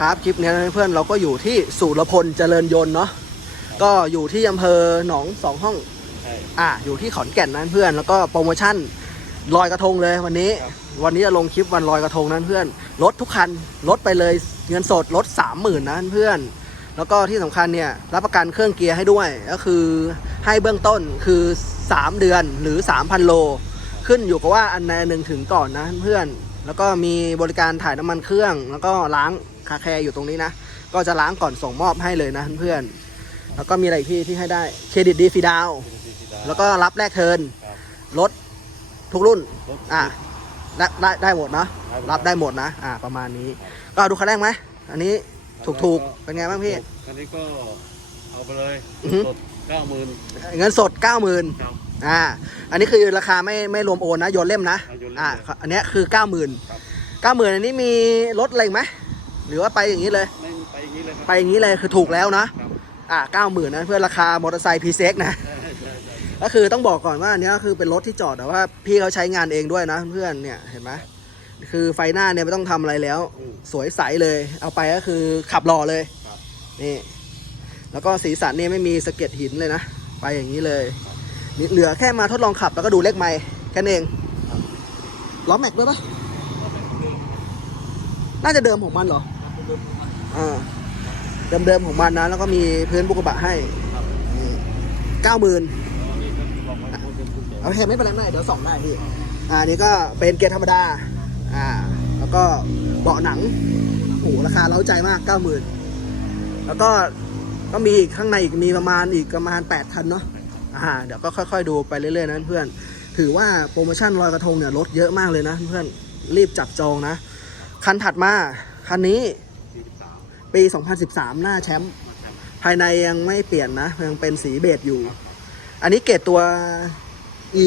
ครับคลิปนี้นะเพื่อนเราก็อยู่ที่สุรพลเจริญยนต์เนาะก็อยู่ที่อำเภอหนองสองห้องใช่อะอยู่ที่ขอนแก่นนั้นเพื่อน แล้วก็โปรโมชั่นลอยกระทงเลยวันนี้ครับวันนี้จะลงคลิปวันลอยกระทงนั้นเพื่อนลดทุกคันลดไปเลยเงินสดลดสามหมื่นนะเพื่อน แล้วก็ที่สำคัญเนี่ยรับประกันเครื่องเกียร์ให้ด้วยก็คือให้เบื้องต้นคือ 3 เดือนหรือ 3,000 โล ขึ้นอยู่กับว่าอันใดอันหนึ่งถึงก่อนนะเพื่อน แล้วก็มีบริการถ่ายน้ำมันเครื่อง แล้วก็ล้างคาแคร์อยู่ตรงนี้นะ ก็จะล้างก่อนส่งมอบให้เลยนะเพื่อนแล้วก็มีอะไรอีกที่ที่ให้ได้เครดิตดีฟรีดาวน์แล้วก็รับแลกเทิร์นครับรถทุกรุ่นรถอะได้ได้ได้หมดเนาะได้หมดรับได้หมดนะอ่าประมาณนี้ ก็ดูคันแรกไหมอันนี้ถูกถูกๆเป็นไงบ้างพี่อันนี้ก็เอาไปเลยอือฮึสด เก้าหมื่นเงินสด 90,000ครับ อ่า อันนี้คือราคาไม่ไม่รวมโอนนะโยนเล่มนะเอาโยนเล่มอ่าเลยอันเนี้ยคือ 90,000 ครับ 90,000อันนี้มีลดอะไรอีกไหมหรือว่าไปอย่างนี้เลย ไม่ไปอย่างนี้เลยครัไปอย่างนี้เลยคือถูกแล้วนะ ครับอ่า90,000นะเพื่อราคามอเตอร์ไซค์พีเซ็กนะ ใช่ใช่ใช่ก็คือต้องบอกก่อนว่าอันเนี้ยคือเป็นรถที่จอดแต่ว่าพี่เขาใช้งานเองด้วยนะเพื่อนเนี่ยเห็นไหมคือไฟหน้าเนี่ยไม่ต้องทำอะไรแล้ว อืม สวยใสเลย เอาไปก็คือขับหล่อเลย ครับ นี่ แล้วก็สีสันเนี่ยไม่มีสะเก็ดหินเลยนะ ไปอย่างนี้เลยเหลือแค่มาทดลองขับแล้วก็ดูเลขไมล์แค่นั้นเองล้อแม็กด้วยปะน่าจะเดิมของมันเหรออ่าเดิมๆของมันนะ แล้วก็มีพื้นบุกบะให้เก้าหมื่นอันนี้ก็ลองไว้โคตรเอเคไม่เป็นไรไม่เป็นไรเดี๋ยวส่องได้พี่อ่านี้ก็เป็นเกียร์ธรรมดา อ่า แล้วก็เบาะหนังโอ้โหราคาเล้าใจมากเก้าหมื่นแล้วก็ ก็มีอีกข้างในอีกมีประมาณอีกประมาณแปดคันเนาะอ่าเดี๋ยวก็ค่อย ๆ ดูไปเรื่อยๆนะเพื่อนถือว่าโปรโมชั่นลอยกระทงเนี่ยลดเยอะมากเลยนะเพื่อนรีบจับจองนะ คันถัดมา คันนี้ปี 2013 หน้าแชมป์ภายในยังไม่เปลี่ยนนะ ยังเป็นสีเบจอยู่ อันนี้เกรดตัว E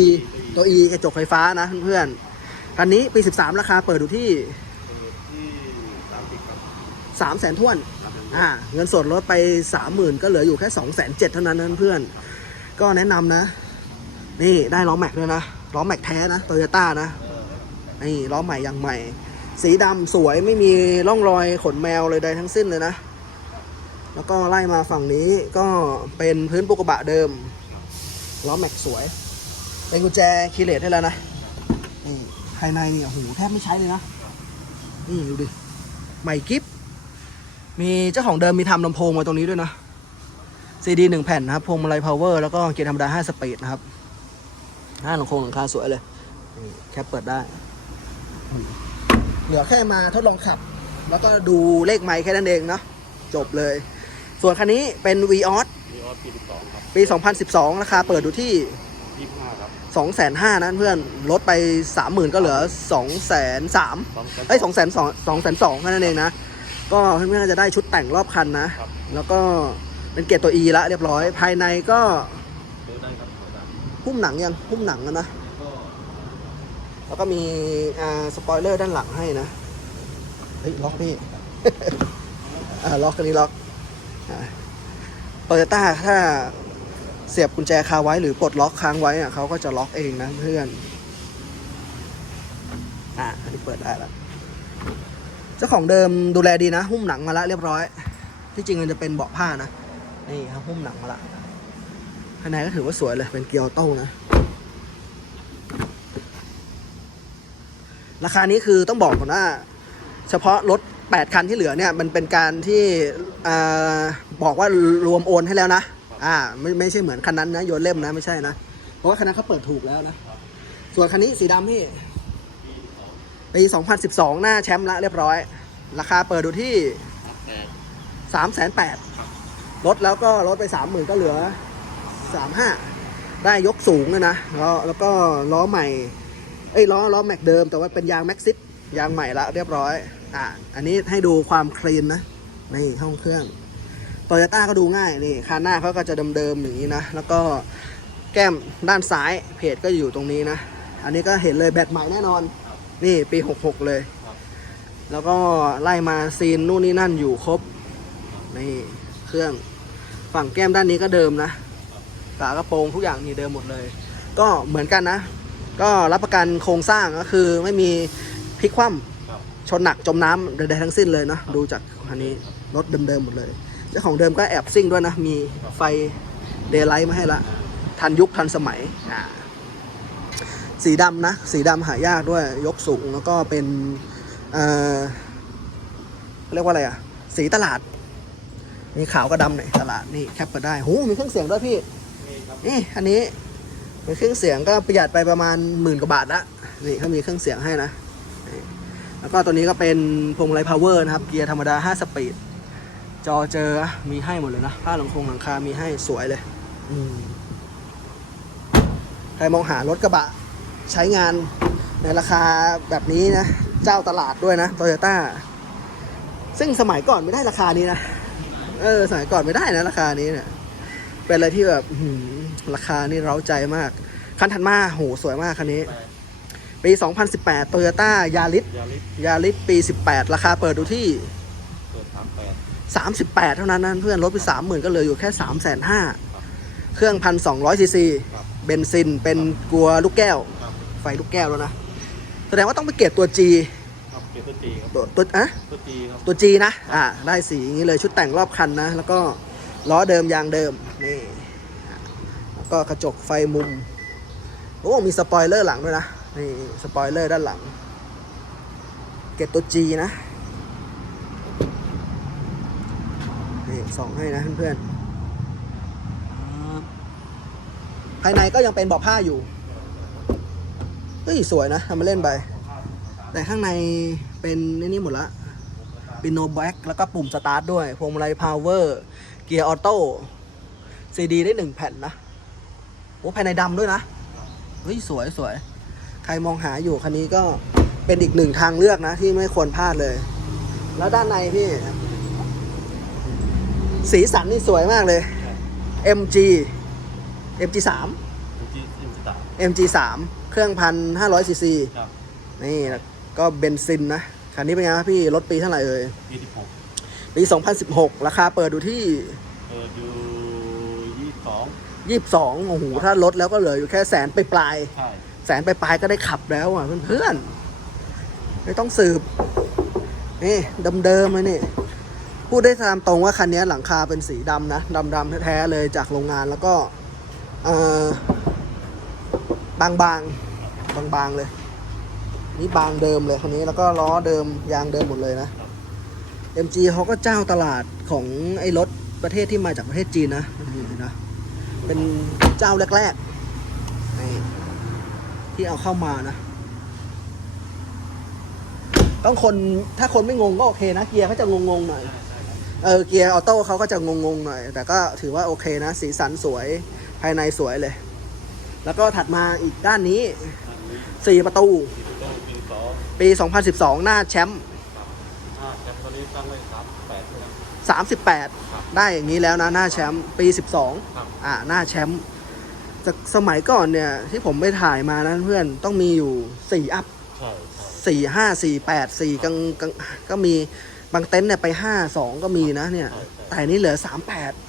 ตัว E กระจกไฟฟ้านะเพื่อนคันนี้ปี 13 ราคาเปิดอยู่ที่ เปิดที่สามสิบครับ 3 0 0 0 0 0ท้วนอ่าเงินสดลดไป30,000ก็เหลืออยู่แค่2 7 0 0 0เจ็ดเท่านั้นนะเพื่อน ก็แนะนำนะ นี่ได้ล้อแม็กด้วยนะล้อแม็กแท้นะโตโยต้านะนี่ล้อใหม่ยังใหม่ สีดำสวยไม่มีร่องรอยขนแมวเลยใดทั้งสิ้นเลยนะ แล้วก็ไล่มาฝั่งนี้ก็เป็นพื้นปุกกระบะเดิมล้อแม็กสวย เป็นกุญแจคีเลสให้แล้วนะนี่ภายในเนี่ยโอ้โหแทบไม่ใช้เลยนะนี่ดูดิใหม่กิฟ มีเจ้าของเดิมมีทำลำโพงมาตรงนี้ด้วยนะซีดีหนึ่งแผ่นนะครับพวงมาลัยพาวเวอร์แล้วก็เกียร์ธรรมดาห้าสปีดนะครับหน้าหลังโครงหลังคาสวยเลยนี่แคปเปิดได้ เหลือแค่มาทดลองขับ แล้วก็ดูเลขไมค์แค่นั้นเองเนาะจบเลย ส่วนคันนี้เป็น v ีออสมีออสปีสิบสองครับปี 2012 ราคาเปิดอยู่ที่ยี่สิบห้าครับ2,500นะเพื่อนลดไป 30,000 ก็เหลือ 2,300สองเอ้ย2 2 0 0 2 2 0 0แค่นั้นเองนะ ก็เพื่อนๆก็จะได้ชุดแต่งรอบคันนะ ครับ แล้วก็เป็นเกียร์ตัว E ละเรียบร้อย ภายในก็ซื้อได้ครับซื้อได้หุ้มหนังยังหุ้มหนังอะนะ ก็แล้วก็มีอ่าสปอยเลอร์ด้านหลังให้นะ เฮ้ย ล็อกพี่ อ่าล็อกกันนี้ล็อกโตโยต้าถ้าเสียบกุญแจคาไว้หรือปลดล็อกค้างไว้อะเขาก็จะล็อกเองนะเพื่อน อ่าอันนี้เปิดได้แล้ว เจ้าของเดิมดูแลดีนะ หุ้มหนังมาแล้วเรียบร้อย ที่จริงมันจะเป็นเบาะผ้านะนี่ครับหุ้มหนังมาละภายในก็ถือว่าสวยเลยเป็นเกียร์โต้นะ ราคานี้คือต้องบอกก่อนว่า เฉพาะรถ 8 คันที่เหลือเนี่ย มันเป็นการที่อ่าบอกว่ารวมโอนให้แล้วนะ อ่าไม่ไม่ใช่เหมือนคันนั้นนะโยนเล่มนะไม่ใช่นะ เพราะว่าคันนั้นเขาเปิดถูกแล้วนะ ส่วนคันนี้สีดำพี่ ปี 2012 หน้าแชมป์ละเรียบร้อย ราคาเปิดดูที่ 3 8 0 0 0ลดแล้วก็ลดไป 30,000 ก็เหลือ 35 ได้ยกสูงเลยนะ แล้วแล้วก็ล้อใหม่ เอ้ยล้อล้อแม็กเดิมแต่ว่าเป็นยางแม็กซิสยางใหม่ละเรียบร้อย อะ อันนี้ให้ดูความคลีนนะ นี่ห้องเครื่องโตโยต้าก็ดูง่ายนี่คันหน้าเขาก็จะเดิมๆอย่างนี้นะ แล้วก็แก้มด้านซ้ายเพจก็อยู่ตรงนี้นะ อันนี้ก็เห็นเลยแบตใหม่แน่นอน นี่ปี 66 เลย แล้วก็ไล่มาซีนนู่นนี่นั่นอยู่ครบ นี่เครื่องฝั่งแก้มด้านนี้ก็เดิมนะฝากระโปรงทุกอย่างมีเดิมหมดเลย ก็เหมือนกันนะ ก็รับประกันโครงสร้างก็คือไม่มีพลิกคว่ครับำชนหนักจมน้ำใดๆทั้งสิ้นเลยเนอะดูจากคันนี้รถเดิมๆหมดเลยเจ้าของเดิมก็แอบซิ่งด้วยนะ มีไฟเดย์ไลท์มาให้ละ ทันยุคทันสมัยอ่า สีดำนะ สีดำหายากด้วย ยกสูงแล้วก็เป็นเอ่อเรียกว่าอะไรอะสีตลาด มีขาวกับดำหน่อยตลาดนี่แคปก็ได้โหมีเครื่องเสียงด้วยพี่นี่อันนี้เป็นเครื่องเสียงก็ประหยัดไปประมาณหมื่นกว่าบาทละนี่เขามีเครื่องเสียงให้นะแล้วก็ตัวนี้ก็เป็นพวงมาลัยพาวเวอร์นะครับ เกียร์ธรรมดา 5 สปีด จอเจอมีให้หมดเลยนะ ผ้าหลังคงหลังคามีให้สวยเลยใครมองหารถกระบะ ใช้งานในราคาแบบนี้นะ เจ้าตลาดด้วยนะโตโยต้าซึ่งสมัยก่อนไม่ได้ราคานี้นะ เออ สมัยก่อนไม่ได้นะ ราคานี้เนี่ยเป็นอะไรที่แบบอื้อหือราคานี่เร้าใจมาก คันถัดมาโหสวยมากคันนี้แปดปี 2018 Toyota Yaris ยาลิส Yaris ปี 18 ราคาเปิดดูที่เปิดสามแปด38 เท่านั้นนะเพื่อนลดไป 30,000 ก็เหลยอยู่แค่ 3,500 เครื่อง 1,200ซีซีครับเบนซินเป็นกลัวลูกแก้วครับ ไฟลูกแก้วแล้วนะ แสดงว่าต้องไปเกรดตัว G ครับเกียร์ตัวจีครับตัวตัวอะตัวจีครับตัว G นะ อ่า ได้สีอย่างนี้เลยชุดแต่งรอบคันนะ แล้วก็ล้อเดิมยางเดิม นี่อะแล้วก็กระจกไฟมุม โอ้ มีสปอยเลอร์หลังด้วยนะ นี่สปอยเลอร์ด้านหลัง เกตตัว G นะ นี่ส่องให้นะเพื่อนๆภายในก็ยังเป็นเบาะผ้าอยู่เฮ้ยสวยนะทำมาเล่นไป แต่ข้างในเป็นไอ้นี่หมดละปิโนแบ็กแล้วก็ปุ่มสตาร์ทด้วย พวงมาลัยพาวเวอร์ เกียร์ออโต้ซีดีได้หนึ่งแผ่นนะโอ้ภายในดำด้วยนะ เฮ้ย สวยสวย ใครมองหาอยู่คันนี้ก็เป็นอีกหนึ่งทางเลือกนะ ที่ไม่ควรพลาดเลย แล้วด้านในพี่ สีสันนี่สวยมากเลย MG MG 3ตัวจีอินสตา MG 3 เครื่องพันห้าร้อยซีซีครับนี่แล้วก็เบนซินนะคันนี้เป็นไงครับพี่รถปีเท่าไหร่เอ่ยยี่สิบหกปี 2016 ราคาเปิดดูที่เปิดอยู่ยี่สิบสอง22โอ้โหถ้าลดแล้วก็เหลืออยู่แค่แสนไปปลายใช่ๆแสนไปปลายๆก็ได้ขับแล้วอะเพื่อนๆไม่ต้องสืบ นี่เดิมๆเลยนี่พูดได้ตามตรงว่าคันนี้หลังคาเป็นสีดำนะดำๆแท้ๆเลยจากโรงงานแล้วก็เอ่อ บางๆบางๆเลย นี่บางเดิมเลยคันนี้แล้วก็ล้อเดิมยางเดิมหมดเลยนะ MG เขาก็เจ้าตลาดของไอ้รถประเทศที่มาจากประเทศจีนนะนี่นะเป็นเจ้าแรกๆที่เอาเข้ามานะต้องคนถ้าคนไม่งงก็โอเคนะ เกียร์เขาจะงงๆหน่อยเออเกียร์ออโต้เขาก็จะงงๆหน่อย แต่ก็ถือว่าโอเคนะ สีสันสวยภายในสวยเลย แล้วก็ถัดมาอีกด้านนี้อันนี้4ประตูปีสองปี 2012 หน้าแชมป์อ่าแคปตอนนี้ตั้งไว้สามแปดครับ38 ได้อย่างนี้แล้วนะ หน้าแชมป์ปี 12ครับอ่าหน้าแชมป์จากสมัยก่อนเนี่ย ที่ผมไปถ่ายมานะเพื่อนต้องมีอยู่ 4 อัพใช่ใช่สี่ห้าสี่แปดสี่กังกังก็มีบางเต็นท์เนี่ยไปห้าสองก็มีนะเนี่ยใช่ใช่แต่อันนี้เหลือสามแปด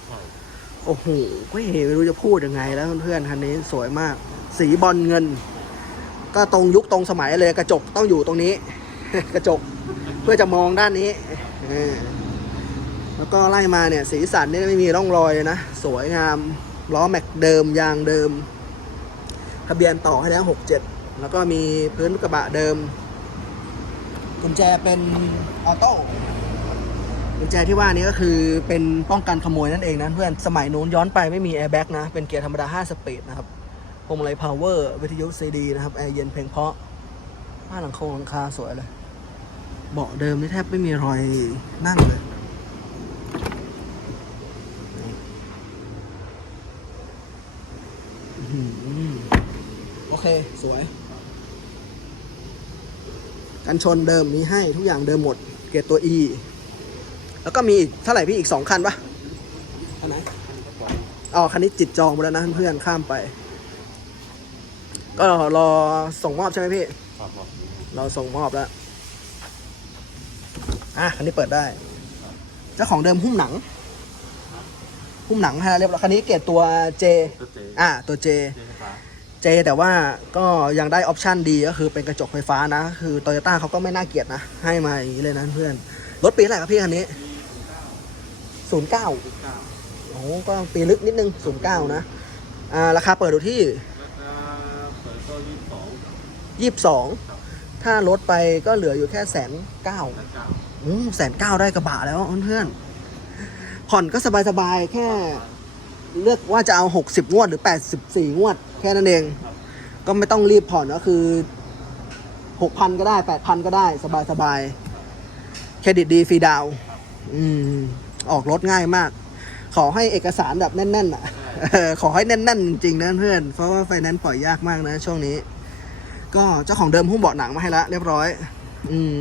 ใช่ โอ้โหเว้ยไม่รู้จะพูดยังไงแล้วเพื่อนๆคันนี้สวยมาก สีบอลเงิน ก็ตรงยุคตรงสมัยเลยกระจกต้องอยู่ตรงนี้ กระจกเพื่อจะมองด้านนี้แล้วก็ไล่มาเนี่ย สีสันนี่ไม่มีร่องรอยเลยนะ สวยงามล้อแม็กเดิมยางเดิม ทะเบียนต่อให้แล้วหกเจ็ดแล้วก็มีพื้นกระบะเดิมกุญแจเป็นออโต้ กุญแจที่ว่านี้ก็คือเป็นป้องกันขโมยนั่นเองนะเพื่อนสมัยนู้นย้อนไปไม่มีแอร์แบ็กนะ เป็นเกียร์ธรรมดา 5 สปีดนะครับพวงมาลัยพาวเวอร์วิทยุซีดีนะครับแอร์เย็นเพลงเพราะผ้าหลังโครงหลังคาสวยเลยเบาะเดิมนี่แทบไม่มีรอยนั่งเลยโอเค สวย กันชนเดิมมีให้ทุกอย่างเดิมหมด เกรดตัว E แล้วก็มีอีกเท่าไหร่พี่อีกสองคันปะอันไหนอ๋อคันนี้จิตจองไปแล้วนะเพื่อนๆข้ามไป ก็รอส่งมอบใช่ไหมพี่ครับครับเราส่งมอบแล้วอะคันนี้เปิดได้ เจ้าของเดิมหุ้มหนัง หุ้มหนังให้แล้วเรียบร้อยคันนี้เกรดตัว J ตัวเจอะตัว J เจไฟฟ้าเจแต่ว่าก็ยังได้ออปชันดีก็คือเป็นกระจกไฟฟ้านะ คือโตโยต้าเขาก็ไม่น่าเกลียดนะ ให้มาอย่างนี้เลยนะเพื่อน รถปีอะไรครับพี่คันนี้ ศูนย์เก้าโอ้โหก็ปีลึกนิดนึงศูนย์เก้านะอ่าราคาเปิดอยู่ที่ราคาเปิดก็ยี่สิบสองยี่สิบสองถ้าลดไปก็เหลืออยู่แค่แสนเก้าแสนเก้าแสนเก้าได้กระบะแล้วเพื่อนๆผ่อนก็สบายๆแค่ เลือกว่าจะเอา 60 งวดหรือ 84 งวด แค่นั้นเอง ก็ไม่ต้องรีบผ่อนก็คือ 6,000 ก็ได้ 8,000 ก็ได้ สบายๆเครดิตดีฟรีดาวน์อืม ออกรถง่ายมาก ขอให้เอกสารแบบแน่นๆอะขอให้แน่นๆจริงๆนะเพื่อน เพราะว่าไฟแนนซ์ปล่อยยากมากนะช่วงนี้ ก็เจ้าของเดิมหุ้มเบาะหนังมาให้แล้วเรียบร้อย อืม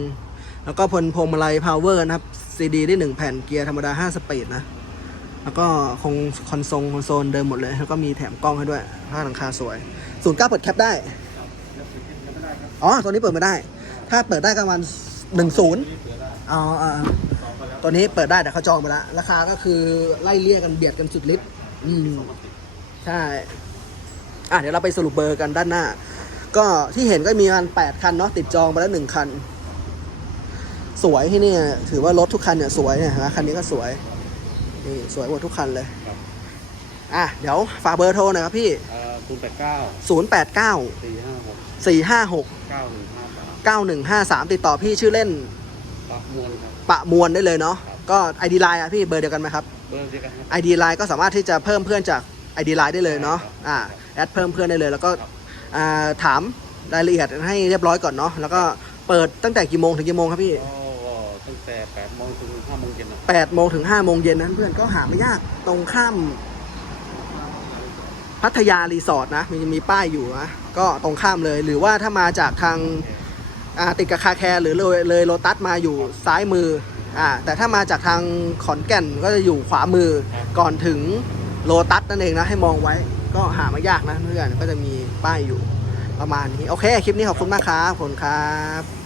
แล้วก็พลพวงมาลัยพาวเวอร์นะครับซีดีได้หนึ่งแผ่นเกียร์ธรรมดา5สปีดนะ แล้วก็คงคอนโซลคอนโซลเดิมหมดเลย แล้วก็มีแถมกล้องให้ด้วยผ้าหลังคาสวยศูนย์เก้าเปิดแคปได้ อ๋อ ตัวนี้เปิดไม่ได้ ถ้าเปิดได้ก็ประมาณหนึ่งศูนย์อ๋อ อ่าสองไปแล้วตัวนี้เปิดได้แต่เขาจองไปแล้ว ราคาก็คือไล่เลี่ยกันเบียดกันสุดฤทธิ์อืมสองมาติดใช่ อะเดี๋ยวเราไปสรุปเบอร์กันด้านหน้า ก็ที่เห็นก็มีประมาณแปดคันเนาะติดจองไปแล้วหนึ่งคัน สวยที่นี่ถือว่ารถทุกคันเนี่ยสวยเนี่ยนะคันนี้ก็สวยนี่สวยหมดทุกคันเลยครับ อะเดี๋ยวฝากเบอร์โทรหน่อยครับพี่เอ่อศูนย์แปดเก้า0 8 9สี่ห้าหก4 5 6เก้าหนึ่งห้าสาม9 1 5 3ติดต่อพี่ชื่อเล่นปากมวลครับ ปะมวลได้เลยเนาะก็ ID Line อะพี่เบอร์เดียวกันไหมครับ เบอร์เดียวกันครับ ID Line ก็สามารถที่จะเพิ่มเพื่อนจาก ID Line ได้เลยเนาะอ่าแอดเพิ่มเพื่อนได้เลย แล้วก็ครับอ่าถามรายละเอียดให้เรียบร้อยก่อนเนาะแล้วก็เปิดตั้งแต่กี่โมงถึงกี่โมงครับพี่ก็ตั้งแต่แปดโมงถึงห้าโมงเย็นนะ8โมงถึง5โมงเย็นนั้นเพื่อนก็หาไม่ยากตรงข้าม พัทยารีสอร์ทนะมีมีป้ายอยู่นะก็ตรงข้ามเลยหรือว่าถ้ามาจากทางอ่า ติดกับคาแคร์หรือเลยเลยโลตัสมาอยู่ซ้ายมืออ่าแต่ถ้ามาจากทางขอนแก่นก็จะอยู่ขวามือก่อนถึงโลตัสนั่นเองนะให้มองไว้ก็หาไม่ยากนะเพื่อนก็จะมีป้ายอยู่ประมาณนี้ โอเค คลิปนี้ขอบคุณมากครับขอบคุณครับ